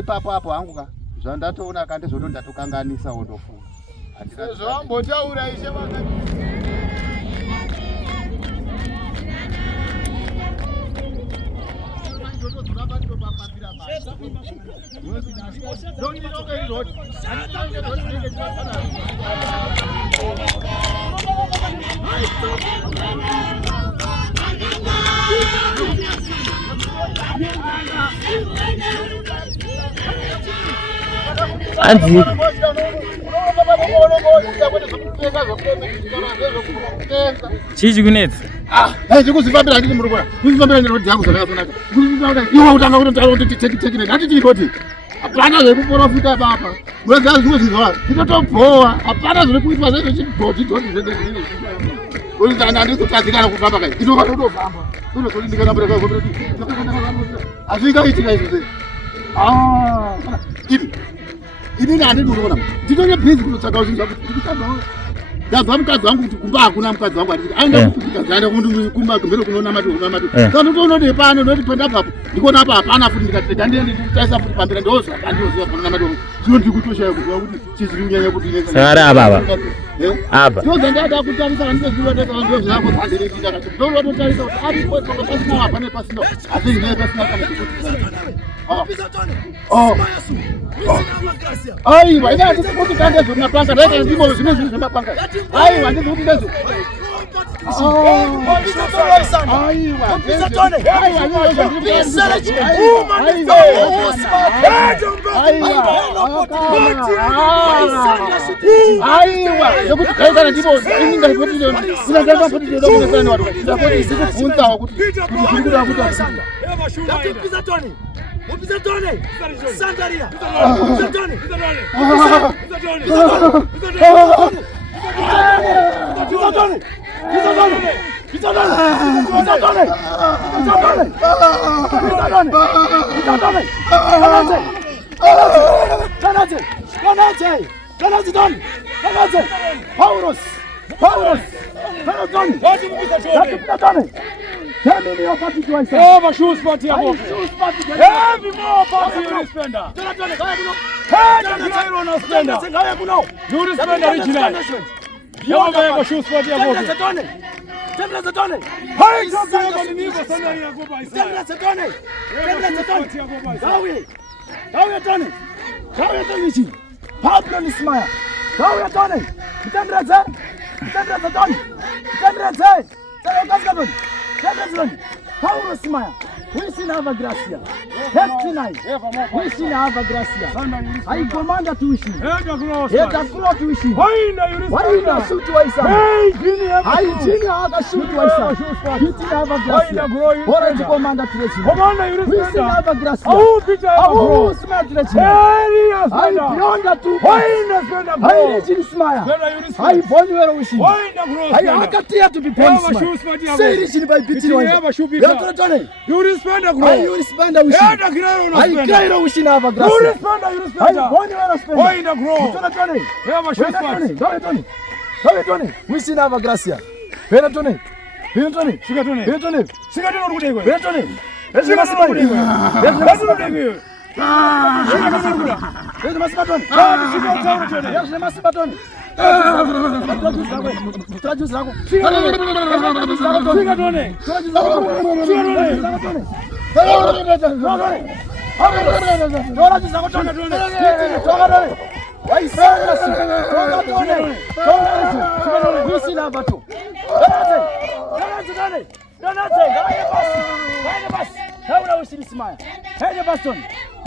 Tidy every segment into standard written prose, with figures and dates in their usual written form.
Ipapo hapo anguka. Zvandatoona kande zvono ndatokanganisa wondofunga. Zvambotaura ishe vaka. Anzi chichi kunetsa ndikuzvifambira handiti muri kuona kuzvifambira nerodi yangu zvakazonaka iwe utanga kuti tekine handiti rodi hapana zvekuprofita papa munoziva zvimwe zvizva nditotobhowa hapana zviri kuitwa zvezvechibhodidhodhi handizotadzikana kufamba kai inovatotofamba unozodindikanabrekaobredi hazvingaitika izvozve inini handidi kuona nditone bhizi kunotsvaka zvinhu zvakuti ndikutsvagawo ndabva mukadzi wangu kuti kumba hakuna mukadzi wangu atiti aenda kuti ndikazaenda kumbero kunonamati saka ndotoonoti pano noti pandapapo ndikuona apa hapana futi ndikati ndandiende ndikutaisa futi pambira ndozva pandinoziva kunonamati zvino ndikutoshaya kuziva kuti chizvinyanya kuti saka apa apa ndoza ndada kutarisa handinezvivataaandozvako dzandirekita kati ndovatotarisa kuti aripo saka pasina hapa nepasina asi ndine pasina kana aiwa ine handisi kuti kandezvo mapanga ndaita ndimo zvine zvinhu zvemapanga aiwa handisi kuti ndezvo aiwa zvokuti gaisana ndimo iningaipotiinandaipotidokudesana sikubvunzawo kuti zvirikuda kuti Upizatone! Sandaria! Upizatone! Tell me your party to myself. Have a shoe spot here. Have more party you spender. Hey, you spender. You spender original. You have a shoe spot here. Hey, Paulo Simaya, we see Ava Gracia. Help tonight. We see Ava Gracia. I command to wish you. Head to wish you. Why not shoot to Isa? I Jimmy Aga shoot to Isa. You see Ava Gracia. What are you command to wish you? We see Ava Gracia. Oh, smart Gracia. I beyond that too. I Jimmy Smaya. I born you a wishing. I Akatia to be paid. Say it by beating. You respond a grow. You respond a wish. I cry a wish in Ava Gracia. You respond a wish. I born you a spend. Why in a grow? Tony. We see Ava Gracia. Tony. Sigatone.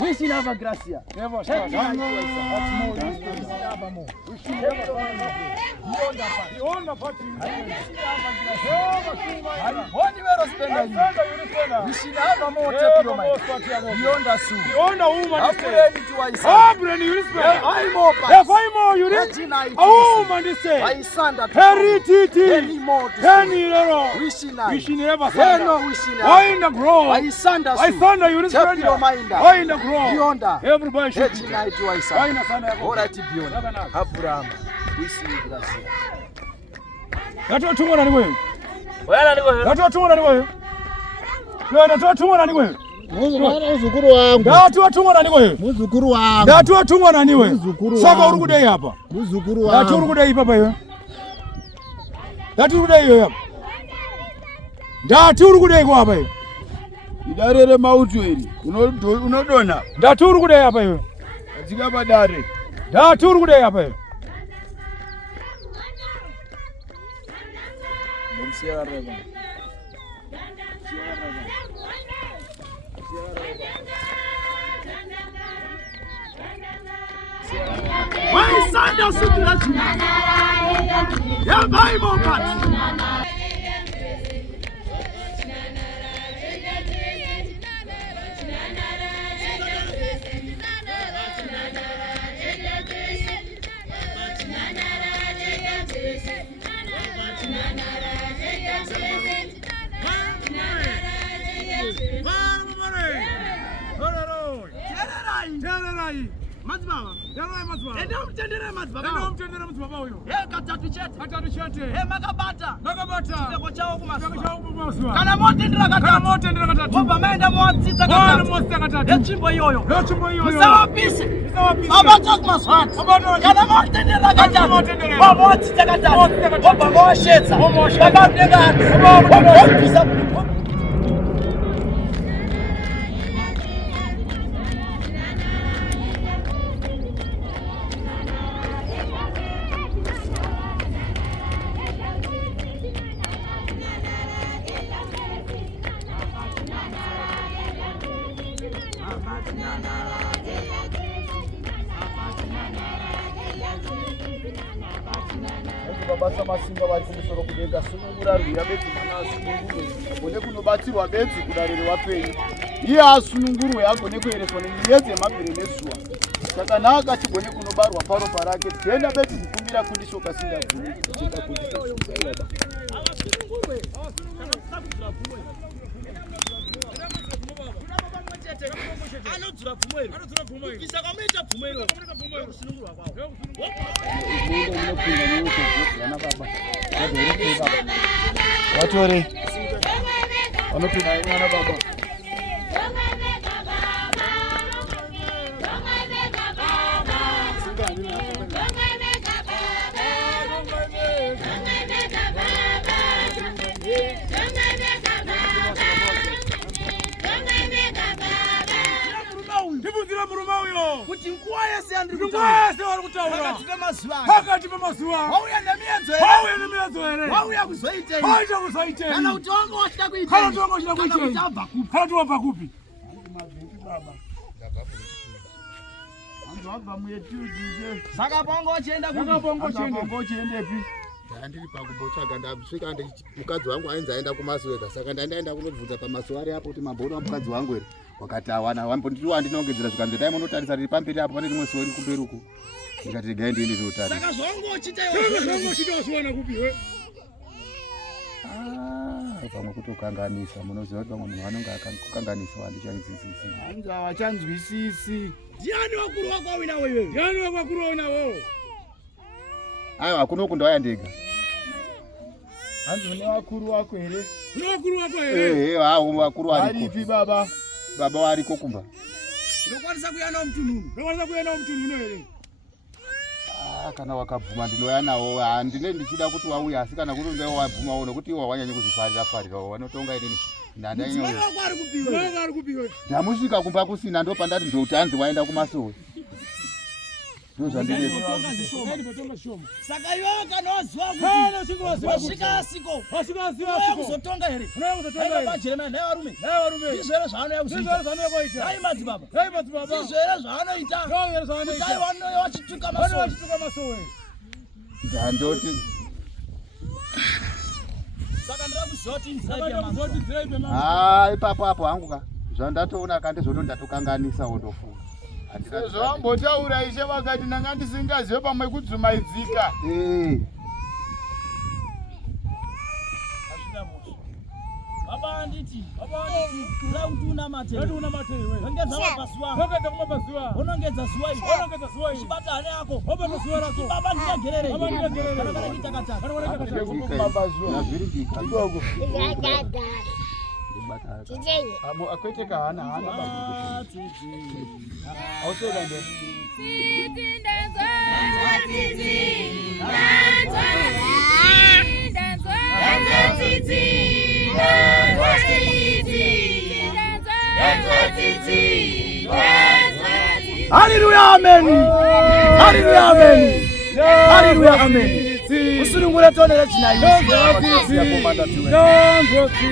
We see Ava Gracia. Everybody should tonight to Isa. Ora tibiona. Abraham. We see Gracia. Watu watumwa ni wewe. Wala ni wewe. Watu watumwa ni wewe. Twende tuwatumwa nani wewe? Muzukuru wangu. Datu watumwa nani wewe? Muzukuru wangu. Datu watumwa nani wewe? Muzukuru wangu. Saka urukudai hapa. Muzukuru wangu. Datu urukudai papa hiyo. Datu urukudai hiyo hapa. Datu urukudai kwa hapa hiyo. Idarere mautu hili. Unodona. Datu urukudai hapa hiyo. Katika badare. Datu urukudai hapa hiyo. Mumsia reba. Why Sanda Sutra? Ya Bible part. Mazbaba. Yalla mazbaba. Ndio mtendere mazbaba. Ndio mtendere mazbaba huyo. Katatu chete. Katatu chete. Makabata. Makabata. Chako chao kumaswa. Chako chao kumaswa. Kana mote ndira katatu. Kana mote ndira katatu. Baba maenda mote katatu. Bwana mote katatu. Chimbo yoyo. Chimbo yoyo. Sawa pisi. Sawa pisi. Baba kumaswa. Kana mote ndira katatu. Baba mote katatu. Baba moshetsa. Baba ndega. Baba pisa. Basa masinga bari kumusoro kudenga sunungura rwira beti mana sununguru kone kunobatirwa beti kudarire wapenyu iye asununguru yagone kuereswa nemiyedze mabere nesuwa saka naka tigone kunobarwa paro parake tenda beti kukumbira kundishoka singa bvuru kucheka kuti anodzura bvumero kupisa kwamuita bvumero kusunungurwa kwawo watore vanopinda mwana baba kuti nguwa yese vari kutaura pakati pemazuva wauya nemiedzo here wauya kuzoitei waita kuzoitei kana kuti wanga wachida kuitei kana kuti wanga uchida kuitei kana kuti wabva kupi wabva muetudije saka panga wachienda kuchiendepi ndiri pakumbotsvaga ndasvika mukadzi wangu ainzi aenda kumaswega saka ndandaenda kunobvunza pamasuwa ari apo kuti mamboona mukadzi wangu here wakati awana wambondiri wandinongedzera zvikanzi dai munotarisa riri pamberi apo pane rimwe suwa riri kumberi uku ndikati regai ndiende ndinotarisa saka zvangu uchita wazviona kupi pamwe kutokanganisa munoziva kuti pamwe munhu anonge akakukanganisa wandichanzwisisi hanzi havachanzwisisi ndiani wakuru wako awinawo iwewe ndiani wakuru waunawo aiwa hakuna kundauya ndega hanzi une vakuru vako here une vakuru vako here vakuru varipi baba variko kumba unokwanisa kuya nawo mutunhu here kana wakabvuma ndinoya nawo handine ndichida kuti wauya asi kana kuti unge wabvumawo nokuti iwo wanyanye kuzifarirafarirawo vanotonga inini ndamusvika kumba kusina ndo pandati ndouti hanzi waenda kumasowe ndo zvandinezvo saka iwewe kana waziva wasvika asiko kuzotonga here Jeremia naye varume izvere zvaanoya kuzoita dai madzibaba izvere zvaanoita kuti aiwanoya wachituka masowe ndandoti saka ndira kuziva kuti inzira ipapo apo hangu ka zvandatoona kandizvoto ndatokanganisawo ndofunga zvavambotaura ishe vakati nanga ndisingazive pamwe kudzumaidzika baba anditi kula kuti unamate ongedza mabasuwa unongedza zuwa iri chibata hane yako baba ndiyagerere kana kuita kataka akwete kahana ausodande Hallelujah, amen. Hallelujah, amen. Hallelujah, amen. Usulungule tone chinayi.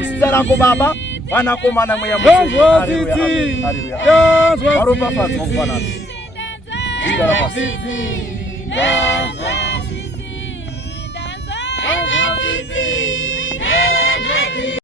Usitara ko baba, wana ko mana mwe ya Mungu. Hallelujah. Hallelujah. Maropa fa kwa nani.